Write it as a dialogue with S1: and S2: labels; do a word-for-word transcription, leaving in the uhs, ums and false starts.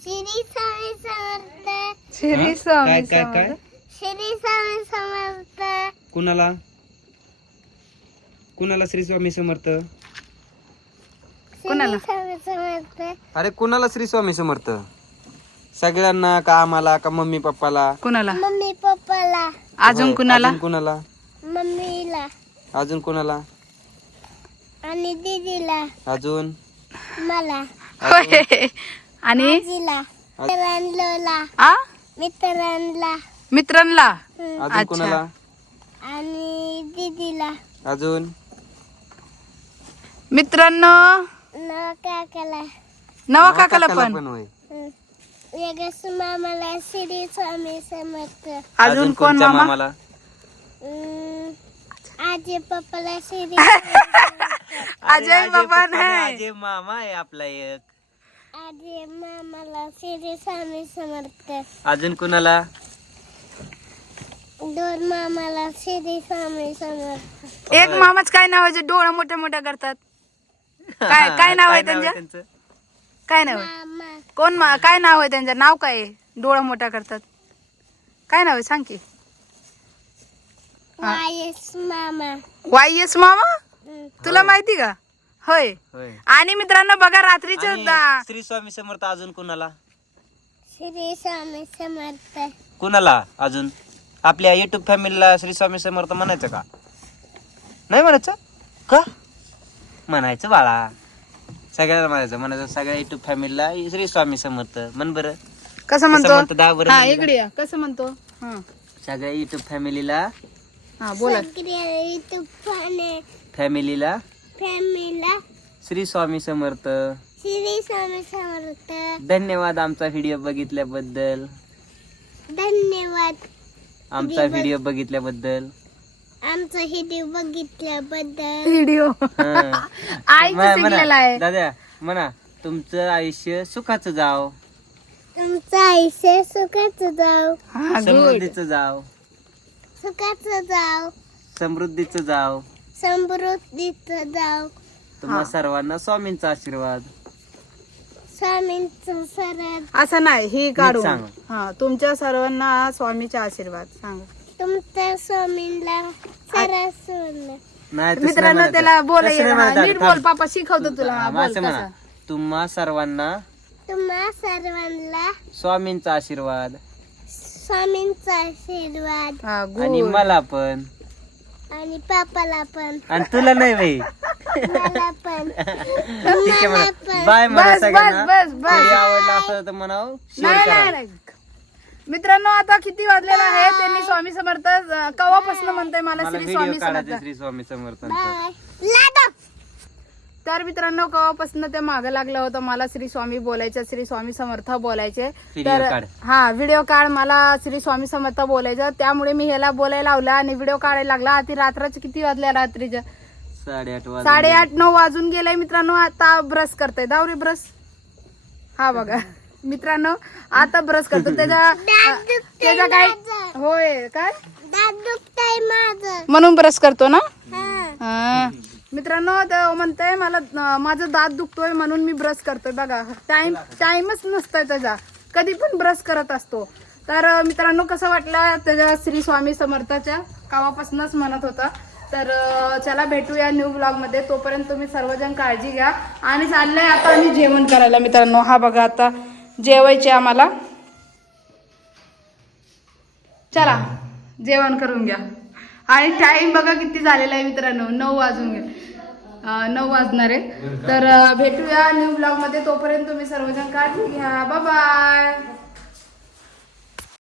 S1: श्री स्वामी समर्थ.
S2: श्री स्वामी
S3: काय काय काय
S2: समर्थ.
S1: श्री स्वामी समर्थ.
S3: कुणाला कुणाला श्री स्वामी समर्थ?
S2: कुणाला?
S1: श्री स्वामी समर्थ.
S3: अरे कुणाला श्री स्वामी समर्थ? सगळ्यांना का आम्हाला का मम्मी पप्पाला?
S2: कुणाला?
S1: मम्मी पप्पाला.
S2: अजून
S3: होय,
S2: कुणाला?
S3: अजून कुणाला?
S1: मम्मीला
S3: अजून कुणाला?
S1: आणि दीदीला.
S3: अजून
S1: मला.
S2: होय. आणि
S1: आजीला. मित्रांना.
S2: आ
S1: मित्रांना.
S2: मित्रांना.
S1: हम्म.
S3: अजून
S2: अच्छा.
S3: कुणाला?
S1: आणि दीदीला.
S3: अजून
S2: मित्रांनो
S1: न काकाला.
S2: नवा काकाला पण.
S3: होय.
S1: वेगस मामाला श्री स्वामी समर्थ.
S2: अजून कोण
S3: कोणत्या
S2: मामा?
S3: मामाला?
S1: हम्म, आजी पप्पाला श्री
S2: अजय बाबा नाही.
S3: अजय मामा आहे आपला एक.
S1: आजी मामाला श्री स्वामी समर्थ.
S3: अजून कुणाला?
S1: दोन मामाला श्री स्वामी समर्थ.
S2: एक मामाच काय नाव आहे जे डोळं मोठ्या मोठ्या करतात? काय काय नाव आहे त्यांच्या?
S3: त्यांचं?
S2: काय नाव आहे?
S1: मामा.
S2: कोण मा- काय नाव आहे त्यांचं? नाव काय आहे? डोळा मोठा करतात काय नाव आहे सांग की.
S1: वायस मामा.
S2: वाय एस मामा.
S1: हम्म.
S2: तुला माहिती का? होय.
S3: होय.
S2: आणि मित्रांनो बघा रात्रीच
S3: आणि श्री स्वामी समर्थ अजून कुणाला?
S1: श्री स्वामी समर्थ.
S3: कुणाला अजून? आपल्या युट्यूब फॅमिलीला श्री स्वामी समर्थ म्हणायचं का? नाही म्हणायचं का? म्हणायचं बाळा, सगळ्याला म्हणायचं म्हणायचं सगळ्या युट्यूब फॅमिलीला श्री स्वामी समर्थ म्हण बरं.
S2: कसं म्हणतो?
S3: म्हणतो दहा बरं
S2: हा
S3: म्हणलं.
S2: इकडे या. कसं म्हणतो? हा
S3: सगळ्या युट्यूब फॅमिलीला
S2: हा बोला.
S1: सगळ्या तुफाने
S3: फॅमिलीला
S1: फॅमिलीला
S3: श्री स्वामी समर्थ.
S1: श्री स्वामी समर्थ.
S3: धन्यवाद आमचा व्हिडिओ बघितल्याबद्दल.
S1: धन्यवाद
S3: आमचा व्हिडिओ बघितल्याबद्दल.
S1: आमचा व्हिडिओ बघितल्याबद्दल.
S2: व्हिडिओ
S3: हं.
S2: आईच
S3: म्हणा-
S2: शिकलेला आहे.
S3: दादा म्हणा, तुमचं आयुष्य सुखाचं जाव,
S1: तुमचं आयुष्य सुखाचं जाव.
S2: हा गुड.
S3: समृद्धीचं जाव,
S1: सुखाचं जाव.
S3: समृद्धीचं जाव.
S1: समृद्धीचं जाव.
S3: तुम्हा सर्वांना स्वामींचा आशीर्वाद.
S1: स्वामींचं सरळ.
S2: असं नाही ही काढून
S3: सांग.
S2: हा तुमच्या सर्वांना स्वामीचा आशीर्वाद सांगा.
S1: तुमच्या स्वामींना सरळ सोडलं.
S3: नाही तसं
S2: मित्रांनो
S3: नाही
S2: त्याला
S3: म्हणायचं.
S2: बोला
S3: तसं नाही
S2: हा,
S3: म्हणायचं.
S2: नीट
S3: थांब.
S2: बोल पापा शिकवतो तुला. हा,
S3: हा,
S2: बोल
S3: असं म्हणा,
S2: तसं.
S3: तुम्हा सर्वांना
S1: तुम्हा सर्वांना
S3: स्वामींचा आशीर्वाद
S1: स्वामींचा आशीर्वाद.
S2: हा
S3: आणि
S2: गुड.
S3: मला पण
S1: आणि पापाला पण.
S3: आणि तुला नाही बाई.
S1: मला पण.
S3: ठीक आहे
S1: मला
S3: म्हणा.
S1: पण.
S3: बाय म्हणा
S2: बस
S3: सगळ्यांना.
S2: बस बस बस.
S3: व्हिडिओ आवडला असं तर म्हणावं शेअर
S2: नाही
S3: करा.
S2: नाही नाही. मित्रांनो आता किती वाजलेला आहे? त्यांनी स्वामी समर्थ अं, कवापासून म्हणताय मला
S3: मला
S2: श्री
S3: व्हिडिओ
S2: स्वामी
S3: काढायचे
S2: समर्थ.
S3: श्री स्वामी समर्थांचा.
S1: बाय. लाडो.
S2: तर मित्रांनो कवापासून ते मागे लागलं होतं मला श्री स्वामी बोलायचं, श्री स्वामी समर्थ बोलायचे.
S3: व्हिडिओ
S2: तर
S3: काढ.
S2: हा व्हिडिओ काढ मला श्री स्वामी समर्थ बोलायचं, त्यामुळे मी ह्याला बोलायला लावला आणि व्हिडिओ काढायला लागला. आधी रात्राचे किती वाजल्या? रात्रीच्या
S3: साडेआठ वाजले.
S2: साडेआठ नऊ वाजून गेलाय मित्रांनो. आता ब्रश करताय. दावरी ब्रश. हा बघा मित्रांनो आता ब्रश करतो. त्याच्या त्याच्या काय होय काय
S1: दात दुखतंय माझं.
S2: म्हणून ब्रश करतो ना.
S1: हा.
S2: हा. मित्रांनो तो म्हणतोय मला अं, माझं दात दुखतोय म्हणून मी ब्रश करतोय. बघा टाइम टाइमच नसतोय त्याचा, कधी पण ब्रश करत असतो. तर अं, मित्रांनो कसं वाटलं त्याच्या श्री स्वामी समर्थाच्या कावापासूनच म्हणत होता. तर अं, चला भेटूया न्यू ब्लॉग मध्ये. तोपर्यंत तुम्ही सर्वजण काळजी घ्या. आणि चाललंय आता आम्ही जेवण करायला मित्रांनो. हा बघा आता जेवायचे आम्हाला. चला जेवण करून घ्या. आणि टाइम बघा किती झालेला आहे मित्रांनो. नऊ वाजून गे अं, नऊ वाजणार आहे. तर अं, भेटूया न्यू ब्लॉग मध्ये. तोपर्यंत तुम्ही सर्वजण काळजी घ्या. Bye bye.